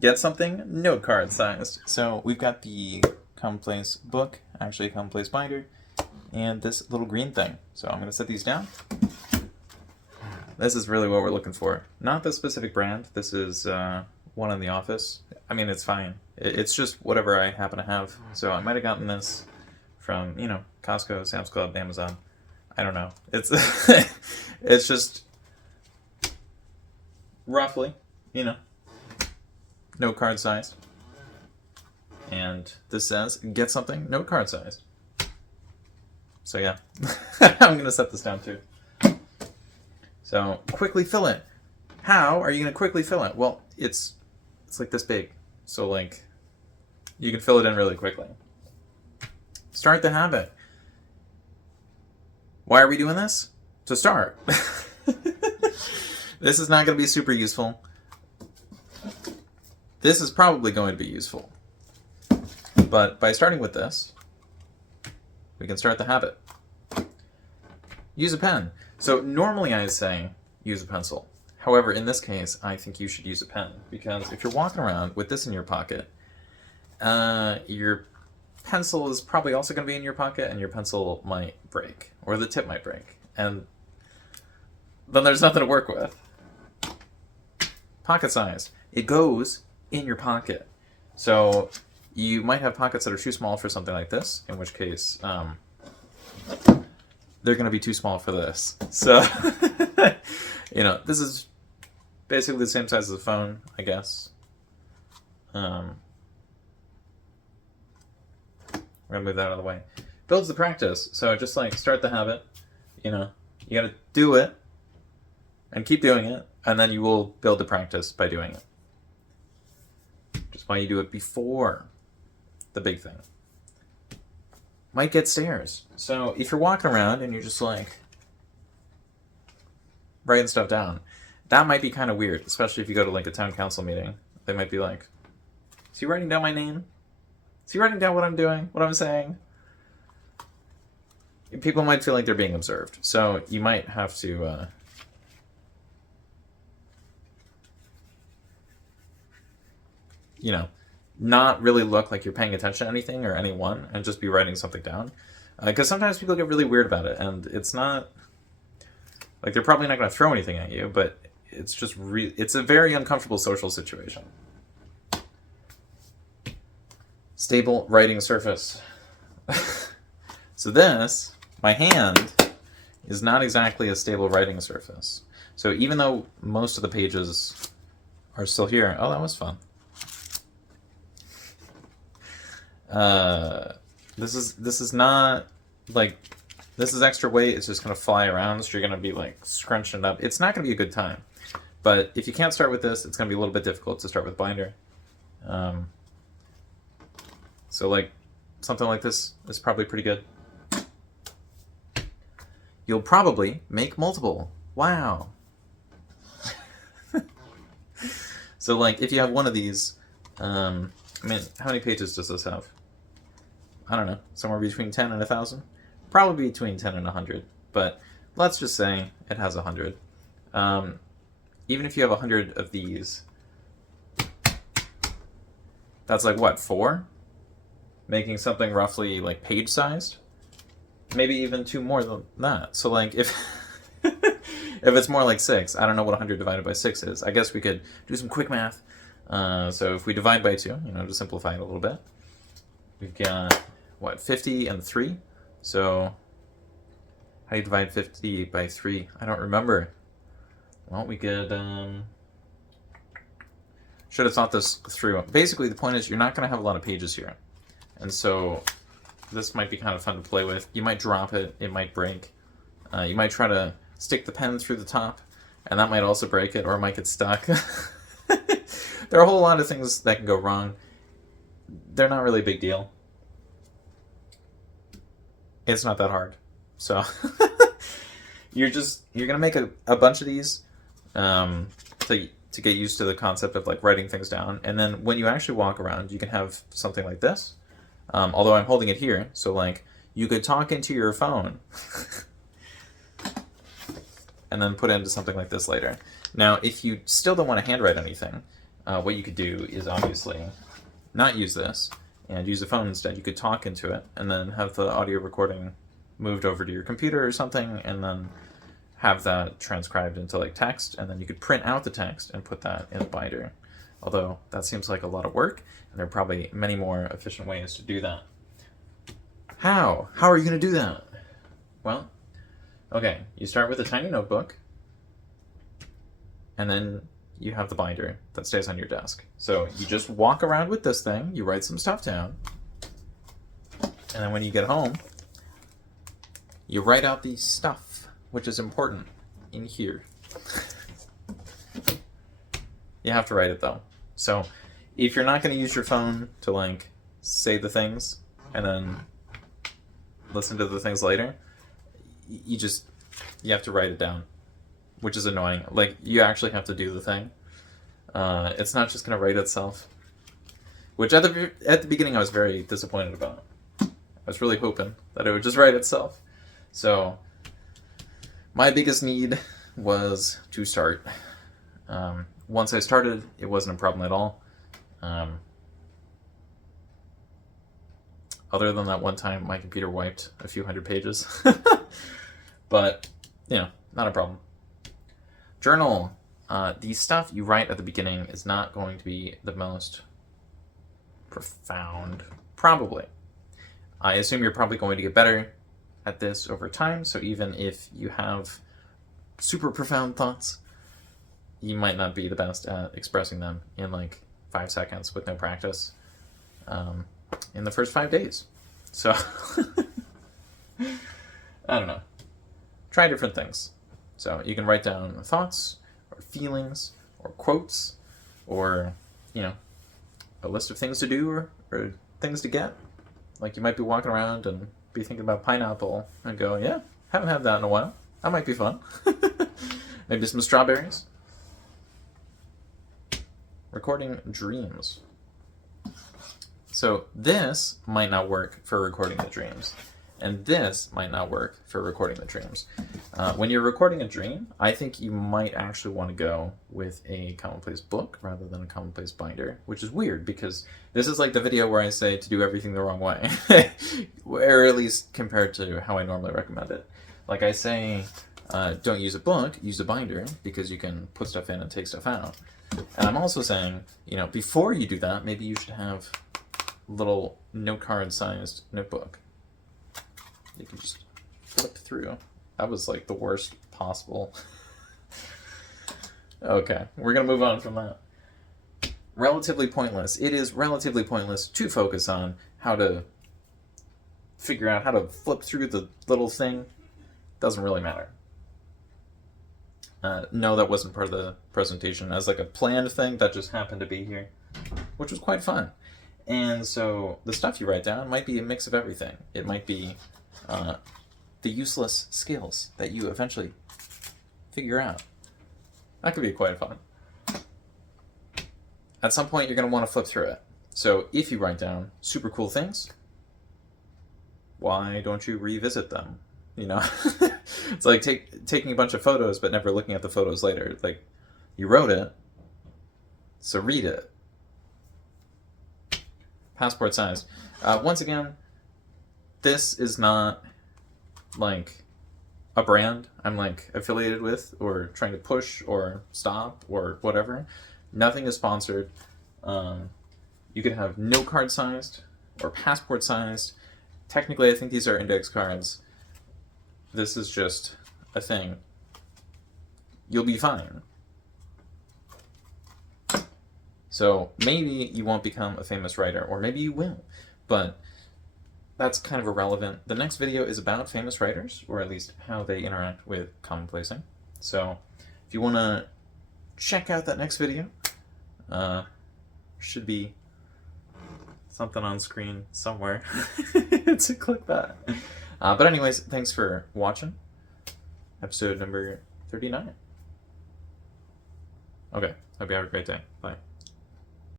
Get something note card sized. So we've got the Commonplace book, actually a Commonplace binder, and this little green thing. So I'm going to set these down. This is really what we're looking for. Not this specific brand. This is one in the office. I mean, it's fine. It's just whatever I happen to have. So I might have gotten this from, you know, Costco, Sam's Club, Amazon. I don't know. It's it's just roughly, you know, note card sized. And this says, get something note card sized. So yeah, I'm going to set this down too. So quickly fill it. How are you going to quickly fill it? Well, it's like this big. So like, you can fill it in really quickly. Start the habit. Why are we doing this? To start. This is not going to be super useful. This is probably going to be useful. But by starting with this, we can start the habit. Use a pen. So normally I say use a pencil. However, in this case, I think you should use a pen. Because if you're walking around with this in your pocket, your pencil is probably also going to be in your pocket, and your pencil might break. Or the tip might break. And then there's nothing to work with. Pocket size. It goes in your pocket. So you might have pockets that are too small for something like this, in which case they're going to be too small for this. So, you know, this is basically the same size as a phone, I guess. We're going to move that out of the way. Builds the practice. So just like start the habit, you know, you got to do it and keep doing it, and then you will build the practice by doing it. Just why you do it before the big thing. Might get stares. So if you're walking around and you're just like writing stuff down, that might be kind of weird, especially if you go to like a town council meeting. They might be like, is he writing down my name? Is he writing down what I'm doing? What I'm saying? People might feel like they're being observed. So you might have to you know, not really look like you're paying attention to anything or anyone, and just be writing something down. Because sometimes people get really weird about it, and it's not like they're probably not going to throw anything at you, but it's just it's a very uncomfortable social situation. Stable writing surface. So this, my hand, is not exactly a stable writing surface. So even though most of the pages are still here, oh, that was fun. This is not like, this is extra weight. It's just going to fly around, so you're going to be like scrunching it up. It's not going to be a good time. But if you can't start with this, it's going to be a little bit difficult to start with binder. So like something like this is probably pretty good. You'll probably make multiple. Wow. So like if you have one of these, I mean, how many pages does this have? I don't know, somewhere between 10 and 1,000? Probably between 10 and 100, but let's just say it has 100. Even if you have 100 of these, that's like what, 4? Making something roughly like page-sized? Maybe even 2 more than that. So like if if it's more like 6, I don't know what 100 divided by 6 is. I guess we could do some quick math. So if we divide by 2, you know, to simplify it a little bit, we've got, what, 50 and 3? So how do you divide 50 by 3? I don't remember. Well, we could, should have thought this through. Basically, the point is you're not going to have a lot of pages here. And so this might be kind of fun to play with. You might drop it. It might break. You might try to stick the pen through the top, and that might also break it, or it might get stuck. There are a whole lot of things that can go wrong. They're not really a big deal. It's not that hard. So you're gonna make a bunch of these to get used to the concept of like writing things down, and then when you actually walk around, you can have something like this. Although I'm holding it here, so like you could talk into your phone and then put it into something like this later. Now, if you still don't want to handwrite anything, what you could do is obviously not use this and use a phone instead. You could talk into it and then have the audio recording moved over to your computer or something, and then have that transcribed into like text, and then you could print out the text and put that in a binder. Although that seems like a lot of work, and there are probably many more efficient ways to do that. How? How are you going to do that? Well, okay, you start with a tiny notebook, and then you have the binder that stays on your desk. So you just walk around with this thing, you write some stuff down, and then when you get home, you write out the stuff, which is important, in here. You have to write it though. So if you're not going to use your phone to like say the things and then listen to the things later, you have to write it down, which is annoying. Like, you actually have to do the thing. It's not just going to write itself, which at the beginning I was very disappointed about. I was really hoping that it would just write itself. So my biggest need was to start. Once I started, it wasn't a problem at all. Other than that one time my computer wiped a few hundred pages. But, you know, not a problem. Journal. The stuff you write at the beginning is not going to be the most profound, probably. I assume you're probably going to get better at this over time, so even if you have super profound thoughts, you might not be the best at expressing them in like 5 seconds with no practice in the first 5 days. So, I don't know. Try different things. So you can write down thoughts or feelings or quotes or, you know, a list of things to do or things to get. Like, you might be walking around and be thinking about pineapple and go, yeah, haven't had that in a while. That might be fun. Maybe some strawberries. Recording dreams. So this might not work for recording the dreams. And this might not work for recording the dreams. When you're recording a dream, I think you might actually want to go with a Commonplace book rather than a Commonplace binder, which is weird because this is like the video where I say to do everything the wrong way, or at least compared to how I normally recommend it. Like, I say, don't use a book, use a binder, because you can put stuff in and take stuff out. And I'm also saying, you know, before you do that, maybe you should have a little note card sized notebook. You can just flip through. That was like the worst possible. Okay, we're gonna move on from that. Relatively pointless. It is relatively pointless to focus on how to figure out how to flip through the little thing. Doesn't really matter. No, that wasn't part of the presentation. As like a planned thing that just happened to be here, which was quite fun. And so the stuff you write down might be a mix of everything. It might be the useless skills that you eventually figure out. That could be quite fun. At some point, you're going to want to flip through it. So if you write down super cool things, why don't you revisit them? You know, it's like taking a bunch of photos but never looking at the photos later. Like, you wrote it, so read it. Passport size. Once again, this is not like a brand I'm like affiliated with or trying to push or stop or whatever. Nothing is sponsored. You can have note card sized or passport sized. Technically, I think these are index cards. This is just a thing. You'll be fine. So maybe you won't become a famous writer, or maybe you will, but that's kind of irrelevant. The next video is about famous writers, or at least how they interact with commonplacing. So if you want to check out that next video, should be something on screen somewhere to click that. But anyways, thanks for watching. Episode number 39. Okay, hope you have a great day. Bye.